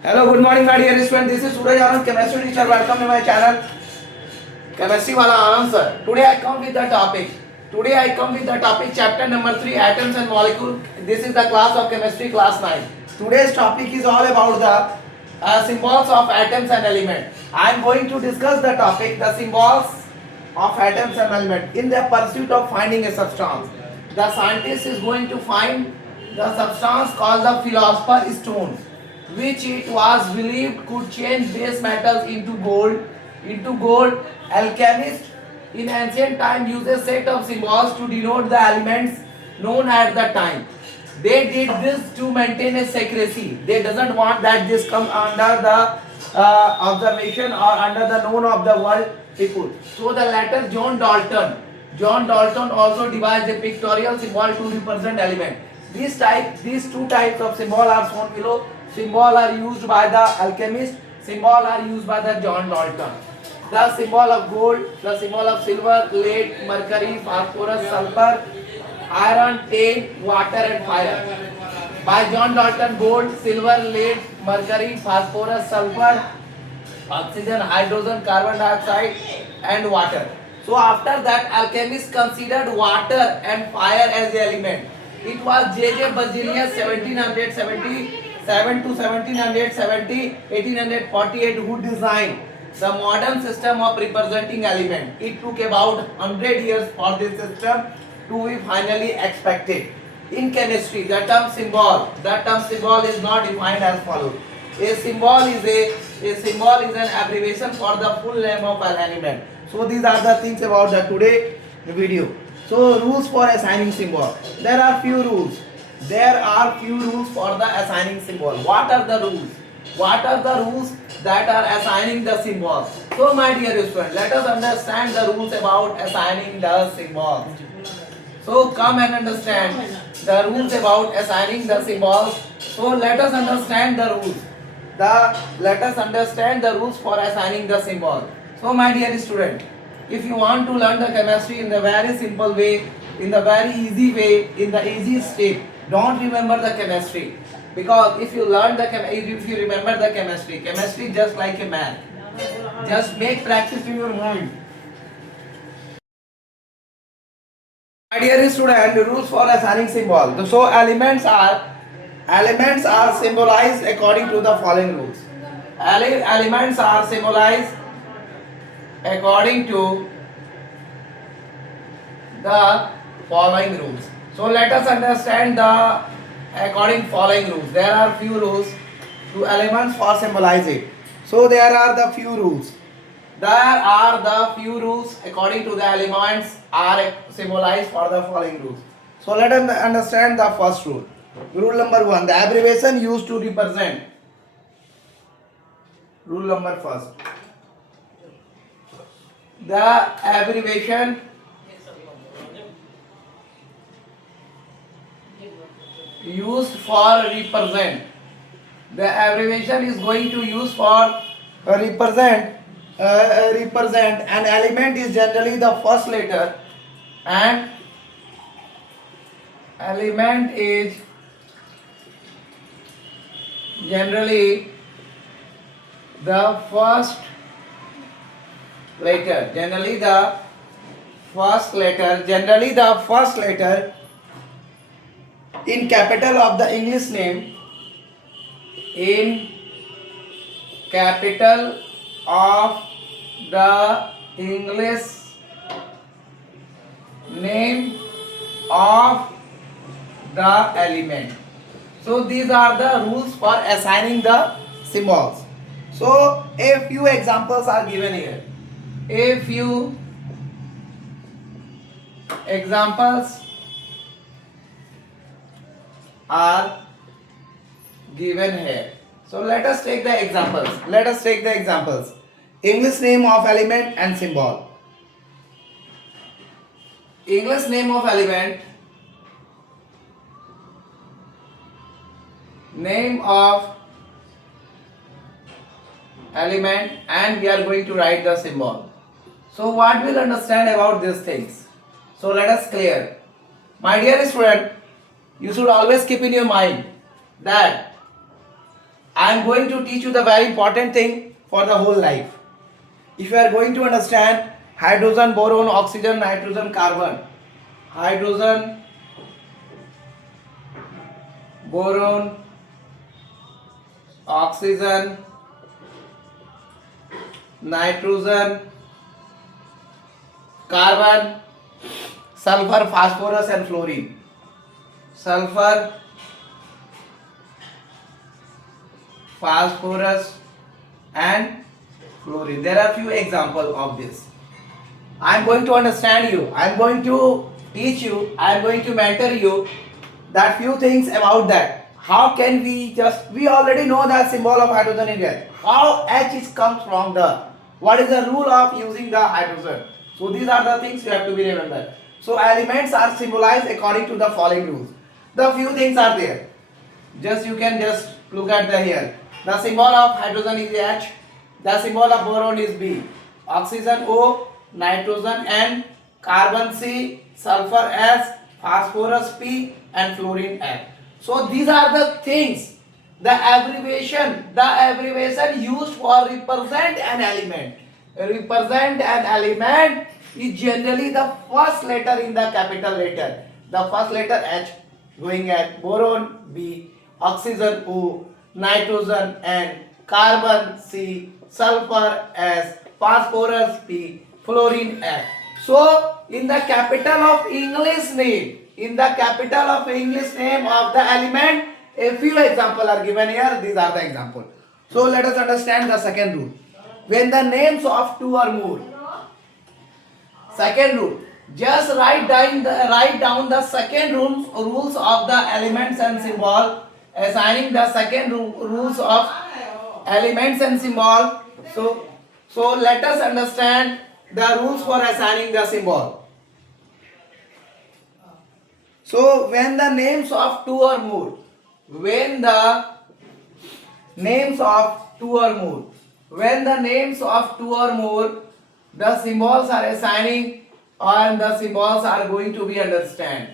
Hello, good morning, my dear students. This is Suraj Anand, chemistry teacher. Welcome to my channel, Chemistry Wala Anand sir. Today I come with the topic. Chapter number 3, atoms and molecules. This is the class of chemistry, class 9. Today's topic is all about the symbols of atoms and elements. I am going to discuss the topic, the symbols of atoms and elements. In the pursuit of finding a substance, the scientist is going to find the substance called the philosopher's stone, which it was believed could change base metals into gold. Alchemists in ancient time used a set of symbols to denote the elements known at the time. They did this to maintain a secrecy. They doesn't want that this come under the observation or under the known of the world people. So the latter John Dalton also devised a pictorial symbol to represent element. These two types of symbol are shown below. Symbol are used by the alchemist, symbol are used by the John Dalton. The symbol of gold, the symbol of silver, lead, mercury, phosphorus, sulfur, iron, tin, water and fire. By John Dalton, gold, silver, lead, mercury, phosphorus, sulfur, oxygen, hydrogen, carbon dioxide and water. So after that, alchemists considered water and fire as the element. It was J.J. Berzelius 1777 to 1848 who designed the modern system of representing element. It took about 100 years for this system to be finally expected. In chemistry, the term symbol is not defined as follows. A symbol is an abbreviation for the full name of an element. So these are the things about the today video. So rules for assigning symbol. There are few rules for the assigning symbol. What are the rules? What are the rules that are assigning the symbol? So my dear students, let us understand the rules about assigning the symbol. So come and understand the rules about assigning the symbols. So let us understand the rules. Let us understand the rules for assigning the symbol. So my dear student, if you want to learn the chemistry in the very simple way, in the very easy way, in the easy step, don't remember the chemistry. Because if you remember the chemistry is just like a math. Just make practice in your mind. My dear student, the rules for assigning symbol. So elements are symbolized according to the following rules. Elements are symbolized according to the following rules. So let us understand the following rules. There are few rules to elements for symbolizing. So there are the few rules. According to the elements are symbolized for the following rules. So let us understand the first rule. Rule number 1. The abbreviation used to represent. Rule number first. The abbreviation used for represent. The abbreviation is going to use for represent an element is generally the first letter, and element is generally the first letter. Generally the first letter in capital of the English name. In capital of the English name of the element. So these are the rules for assigning the symbols. So a few examples are given here. A few examples are given here. So let us take the examples. English name of element and symbol. English name of element, name of element, and we are going to write the symbol. So what we'll understand about these things? So let us clear. My dear student, you should always keep in your mind that I am going to teach you the very important thing for the whole life. If you are going to understand hydrogen, boron, oxygen, nitrogen, carbon, hydrogen, boron, oxygen, nitrogen, carbon, sulfur, phosphorus and fluorine. Sulfur, phosphorus and fluorine. There are few examples of this. I am going to understand you. I am going to teach you. I am going to mentor you that few things about that. How can we already know that symbol of hydrogen is gas. How H is comes from the, what is the rule of using the hydrogen. So these are the things you have to be remembered. So elements are symbolized according to the following rules. The few things are there. You can just look at the here. The symbol of hydrogen is H. The symbol of boron is B. Oxygen O, nitrogen N, carbon C, sulfur S, phosphorus P and fluorine F. So these are the things, the abbreviation used for represent an element. Represent an element is generally the first letter in the capital letter. The first letter H going at boron B, oxygen O, nitrogen N, carbon C, sulfur S, phosphorus P, fluorine F. So in the capital of English name, of the element, a few examples are given here. These are the examples. So let us understand the second rule. When the names of two or more, second rule, just write down the second rules of the elements and symbol, assigning the second rules of elements and symbol. So let us understand the rules for assigning the symbol. So when the names of two or more, the symbols are assigning and the symbols are going to be understand.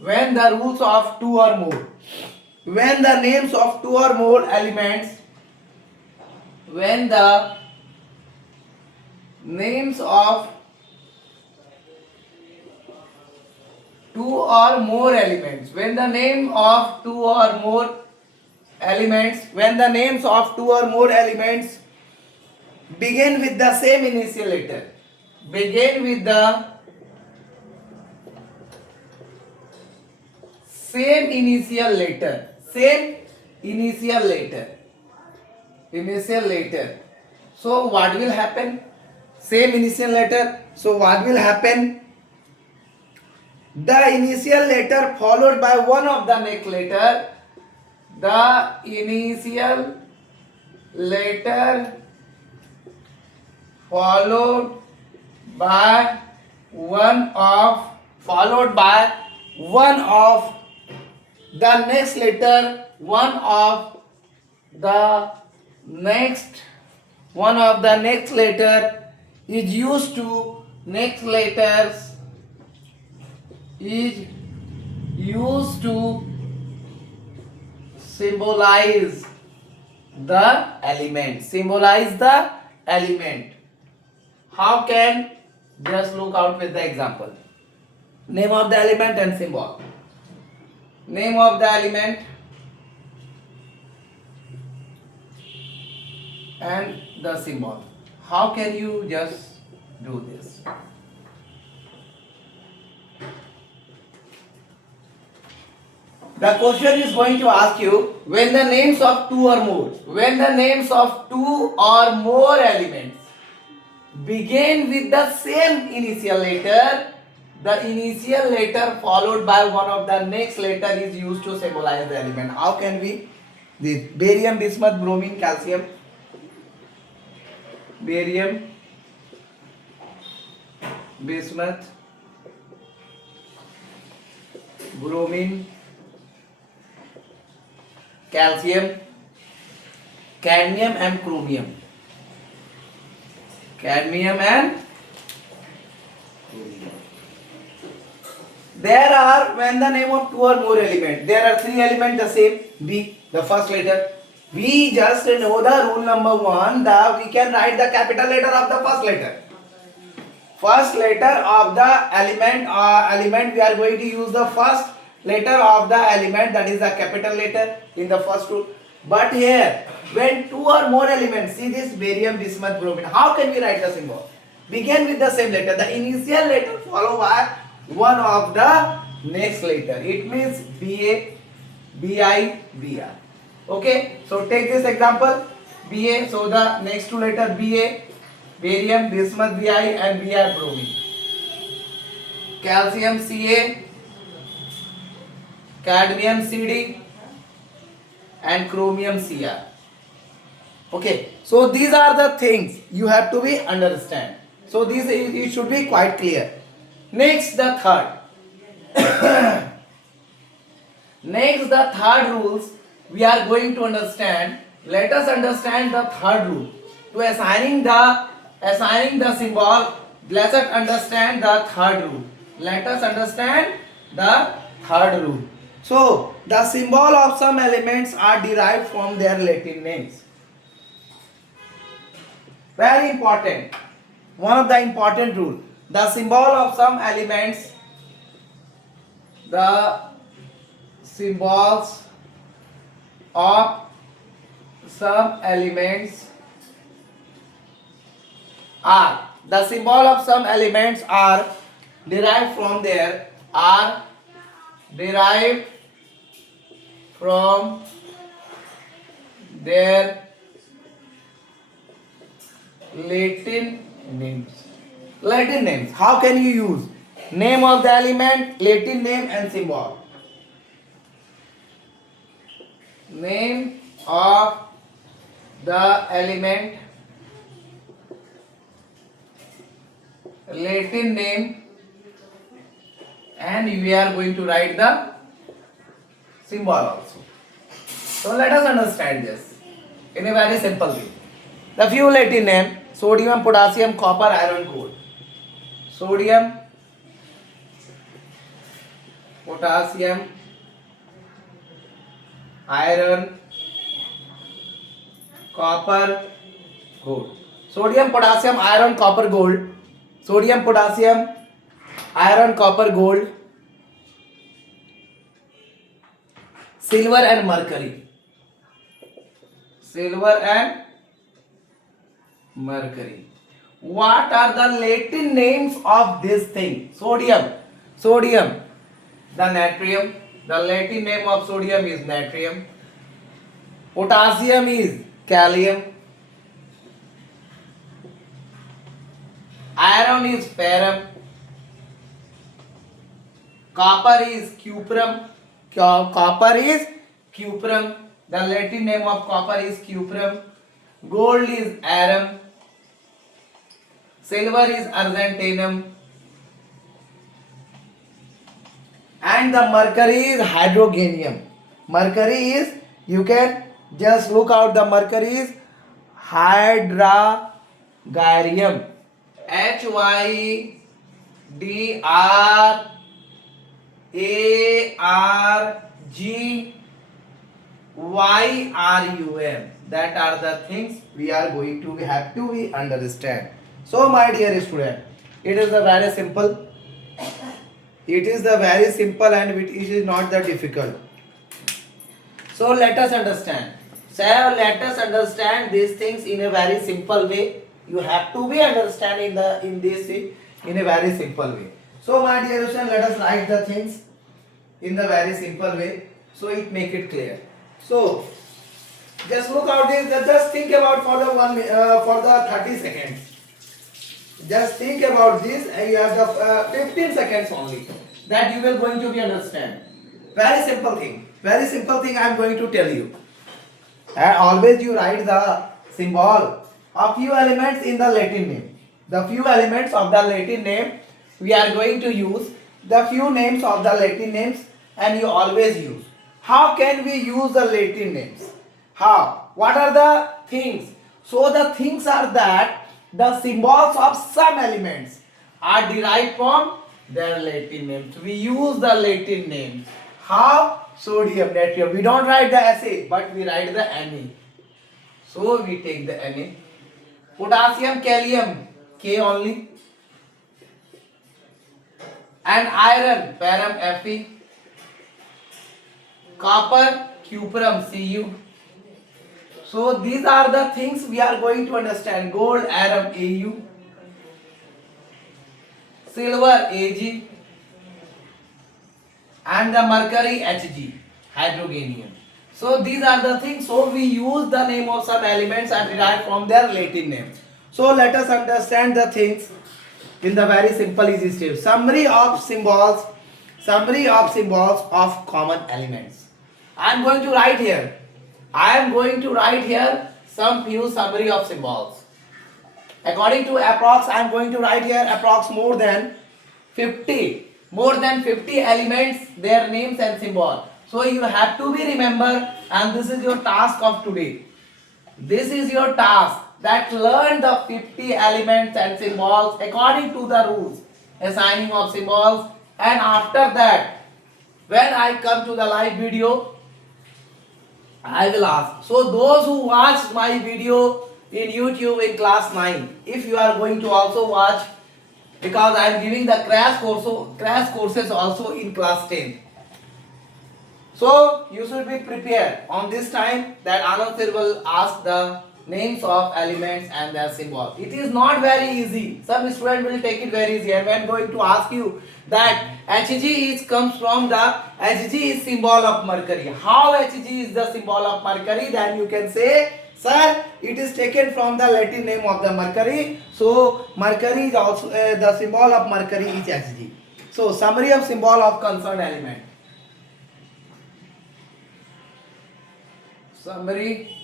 When the rules of two or more, when the names of two or more elements, when the names of two or more elements, when the names of two or more elements begin with the same initial letter, same initial letter. So what will happen? Same initial letter. So what will happen? The initial letter followed by one of the next letter. The initial letter followed by one of the next letter, one of the next letter is used to symbolize the element. How can? Just look out with the example. Name of the element and symbol. Name of the element and the symbol. How can you just do this? The question is going to ask you, when the names of two or more elements begin with the same initial letter, the initial letter followed by one of the next letter is used to symbolize the element. How can we? The barium, bismuth, bromine, calcium. Barium, bismuth, bromine, calcium, cadmium and chromium. There are, when the name of two or more elements, there are three elements the same, B, the first letter. We just know the rule number one that we can write the capital letter of the first letter. First letter of the element we are going to use the first letter of the element, that is the capital letter in the first rule. But here when two or more elements, see this barium, bismuth, bromine, how can we write the symbol? Begin with the same letter, the initial letter followed by one of the next letter. It means Ba, Bi, Br. Okay, so take this example Ba, so the next two letter Ba, barium, bismuth, Bi and Br, bromine. Calcium Ca, cadmium Cd and chromium Cr. Okay, so these are the things you have to be understand. So these it should be quite clear. Next the third. Next the third rules we are going to understand. Let us understand the third rule. To assigning the symbol, let us understand the third rule. Let us understand the third rule. So the symbol of some elements are derived from their Latin names. Very important. One of the important rule. The symbol of some elements, the symbols of some elements are, the symbol of some elements are derived from their Latin names. Latin names. How can you use name of the element, Latin name and symbol? Name of the element, Latin name, and we are going to write the symbol also. So let us understand this in a very simple way. The few Latin name: sodium, potassium, copper, iron, gold. Sodium, potassium, iron, copper, gold. Sodium, potassium, iron, copper, gold. Sodium, potassium, iron, copper, gold. Silver and mercury. Silver and mercury. What are the Latin names of this thing? Sodium. Sodium. The natrium. The Latin name of sodium is natrium. Potassium is kalium. Iron is ferrum. Copper is cuprum. Copper is cuprum. The Latin name of copper is cuprum. Gold is arum. Silver is argentinum. And the mercury is hydrogenium. Mercury is, you can just look out, the mercury is hydrogarium. HYDRARGYRUM. That are the things we are going to have to be understand. So my dear student, it is a very simple. It is the very simple and it is not the difficult. So let us understand. So let us understand these things in a very simple way. You have to be understanding in this in a very simple way. So my dear student, let us write the things in the very simple way so it make it clear. So just look out this. Just think about for the 30 seconds. Just think about this, and you have the 15 seconds only. That you will going to be understand. Very simple thing. Very simple thing I am going to tell you. And always you write the symbol of few elements in the Latin name. The few elements of the Latin name we are going to use. The few names of the Latin names, and you always use. How can we use the Latin names? How? What are the things? So the things are that the symbols of some elements are derived from their Latin names. We use the Latin names. How? Sodium, natrium. We don't write the SA, but we write the Ne. So we take the Na. Potassium, kalium, K only. And iron, param, Fe. Copper, cuprum, Cu. So these are the things we are going to understand. Gold, arum, Au. Silver, Ag. And the mercury, Hg, hydrogenium. So these are the things. So we use the name of some elements and derive from their Latin names. So let us understand the things in the very simple easy step. Summary of symbols of common elements. I am going to write here. Some few summary of symbols. According to approx, I am going to write here approx more than 50 elements, their names and symbol. So you have to be remember, and this is your task of today. This is your task, that learn the 50 elements and symbols according to the rules, assigning of symbols, and after that, when I come to the live video, I will ask. So those who watched my video in YouTube in class 9, if you are going to also watch, because I am giving the crash courses also in class 10. So you should be prepared on this time that Anand sir will ask the names of elements and their symbol. It is not very easy. Some student will take it very easy, and when going to ask you that Hg comes from the Hg is symbol of mercury. How Hg is the symbol of mercury? Then you can say, sir, it is taken from the Latin name of the mercury. So mercury is also the symbol of mercury is Hg. So summary of symbol of concerned element. Summary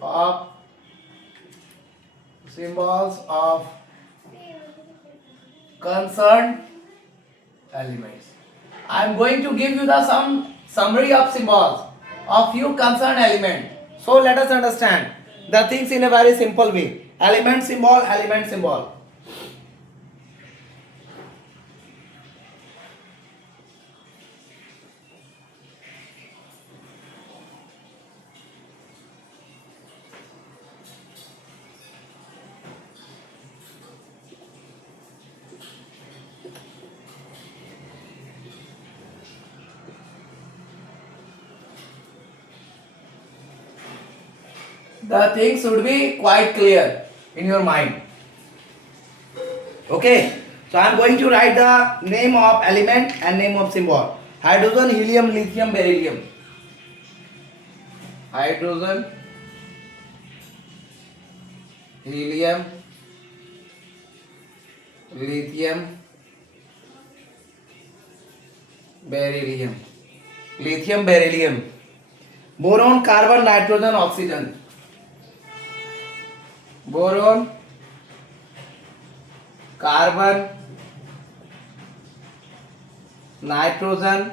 of symbols of concerned elements. I am going to give you the some summary of symbols of few concerned element. So let us understand the things in a very simple way. Element symbol, element symbol. The things should be quite clear in your mind. Okay, so I am going to write the name of element and name of symbol. Hydrogen, helium, lithium, beryllium. Hydrogen, helium, lithium, beryllium. Lithium, beryllium. Boron, carbon, nitrogen, oxygen. Boron, carbon, nitrogen,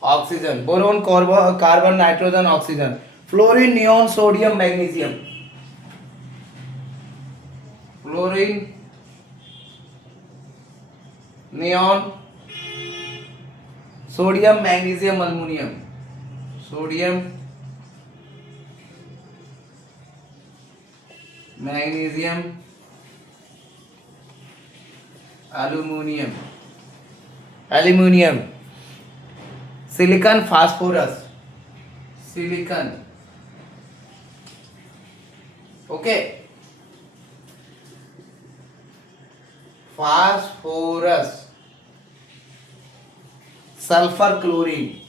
oxygen. Boron, carbon, nitrogen, oxygen. Fluorine, neon, sodium, magnesium. Fluorine, neon, sodium, magnesium, aluminum. Sodium, magnesium, aluminum. Aluminium. Silicon, phosphorus. Silicon. Okay. Phosphorus. Sulfur, chlorine.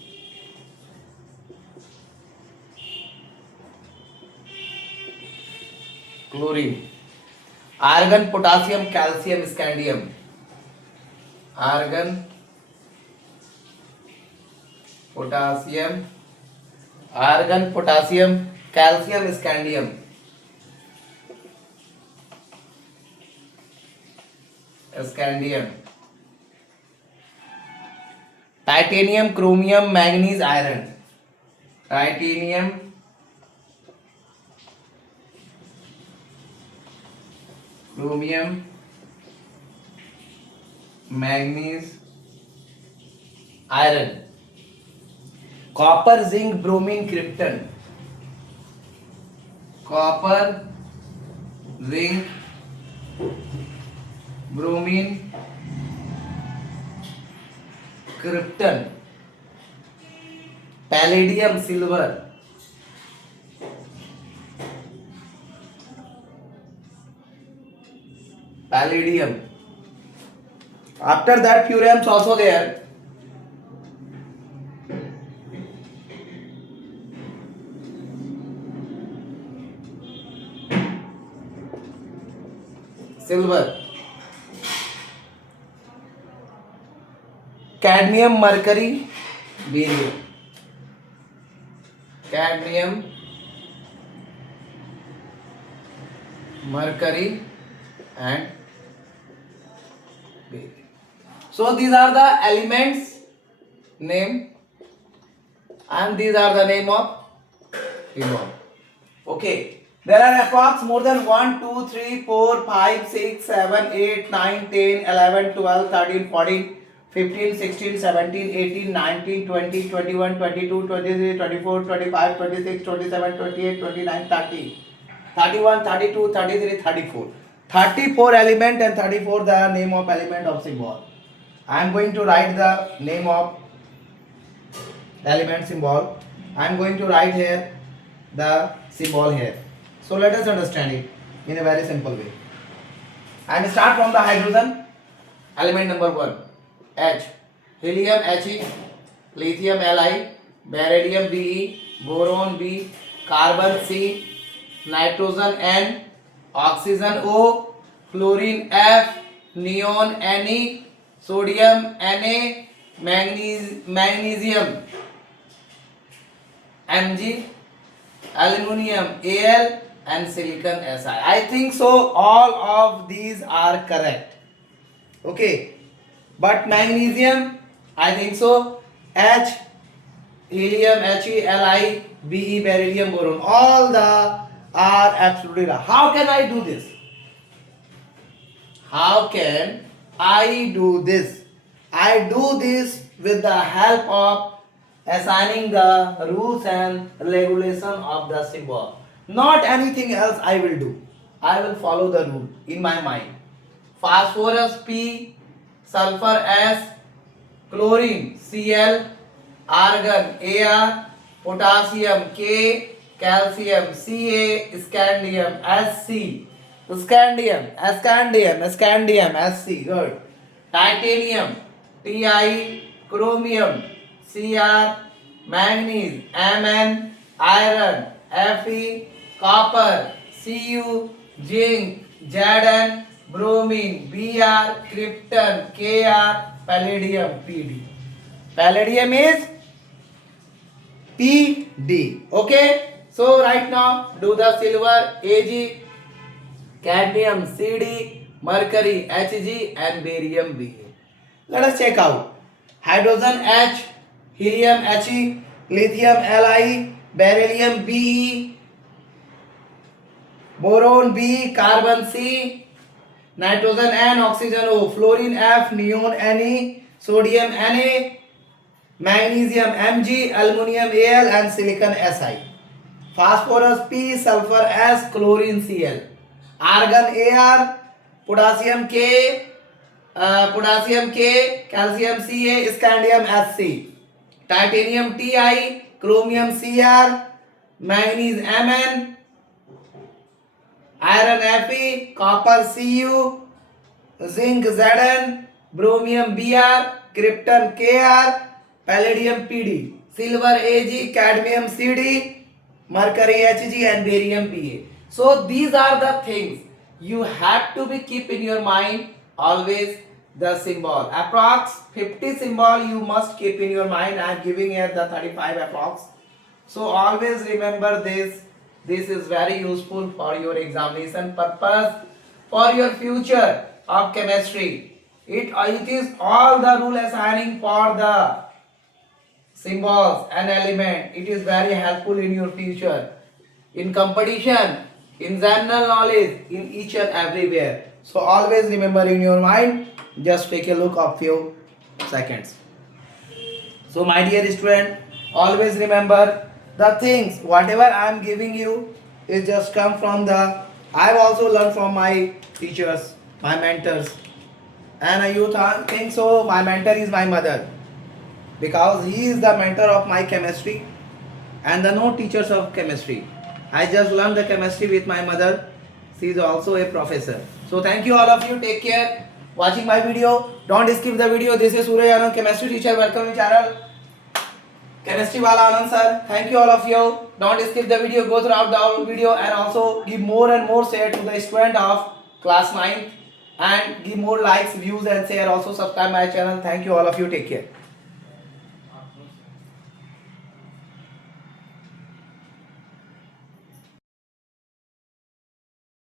Chlorine. Argon, potassium, calcium, scandium. Argon, potassium, calcium, scandium. Scandium. Titanium, chromium, manganese, iron. Titanium, chromium, manganese, iron. Copper, zinc, bromine, krypton. Copper, zinc, bromine, krypton. Palladium, silver. Palladium. After that, curium is also there. Silver. Cadmium, mercury, barium. Cadmium, mercury, and barium. So these are the elements name, and these are the name of symbol. Okay. There are approx more than 1, 2, 3, 4, 5, 6, 7, 8, 9, 10, 11, 12, 13, 14, 15, 16, 17, 18, 19, 20, 21, 22, 23, 24, 25, 26, 27, 28, 29, 30, 31, 32, 33, 34. 34 element and 34 the name of element of symbol. I am going to write the name of element symbol. I am going to write here the symbol here. So let us understand it in a very simple way. I will start from the hydrogen. Element number 1, H. Helium He, lithium Li, beryllium Be, boron B, carbon C, nitrogen N, oxygen O, fluorine F, neon Ne, sodium Na, magnesium Mg, aluminium Al, and silicon Si. I think so all of these are correct. Okay, but magnesium, I think so, H, helium, He, Li, Be, beryllium, boron, all the are absolutely right. How can I do this? How can I do this? I do this with the help of assigning the rules and regulation of the symbol. Not anything else I will do. I will follow the rule in my mind. Phosphorus P, sulfur S, chlorine Cl, argon Ar, potassium K, calcium Ca, scandium Sc, scandium Sc, good. Titanium Ti, chromium Cr, manganese Mn, iron Fe, copper Cu, zinc Zn, bromine Br, krypton Kr, palladium Pd. Palladium is Pd. Okay, so right now do the silver Ag, cadmium Cd, mercury Hg, and barium Ba. Let us check out. Hydrogen H, helium He, lithium Li, beryllium Be, boron B, carbon C, nitrogen N, oxygen O, fluorine F, neon Ne, sodium Na, magnesium Mg, aluminium Al, and silicon Si. Phosphorus P, sulfur S, chlorine Cl, argon Ar, potassium K, calcium Ca, scandium Sc, titanium Ti, chromium Cr, manganese Mn, iron Fe, copper Cu, zinc Zn, bromine Br, krypton Kr, palladium Pd, silver Ag, cadmium Cd, mercury Hg, and barium Pa. So these are the things you have to be keep in your mind always. The symbol approx 50 symbol you must keep in your mind. I am giving here the 35 approx. So always remember this. This is very useful for your examination purpose, for your future of chemistry. It is all the rule assigning for the symbols and element. It is very helpful in your future, in competition, in general knowledge, in each and everywhere. So always remember in your mind. Just take a look of few seconds. So my dear student, Always remember the things, whatever I am giving you, it just come from the, I've also learned from my teachers, my mentors. And you think so, my mentor is my mother, because he is the mentor of my chemistry and the no teachers of chemistry. I just learned the chemistry with my mother. She is also a professor. So thank you all of you. Take care. Watching my video. Don't skip the video. This is Surya Anand, chemistry teacher. Welcome to channel. Chemistry wala Anand sir. Thank you all of you. Don't skip the video. Go throughout the whole video and also give more and more share to the student of class 9 and give more likes, views and share. Also subscribe my channel. Thank you all of you. Take care.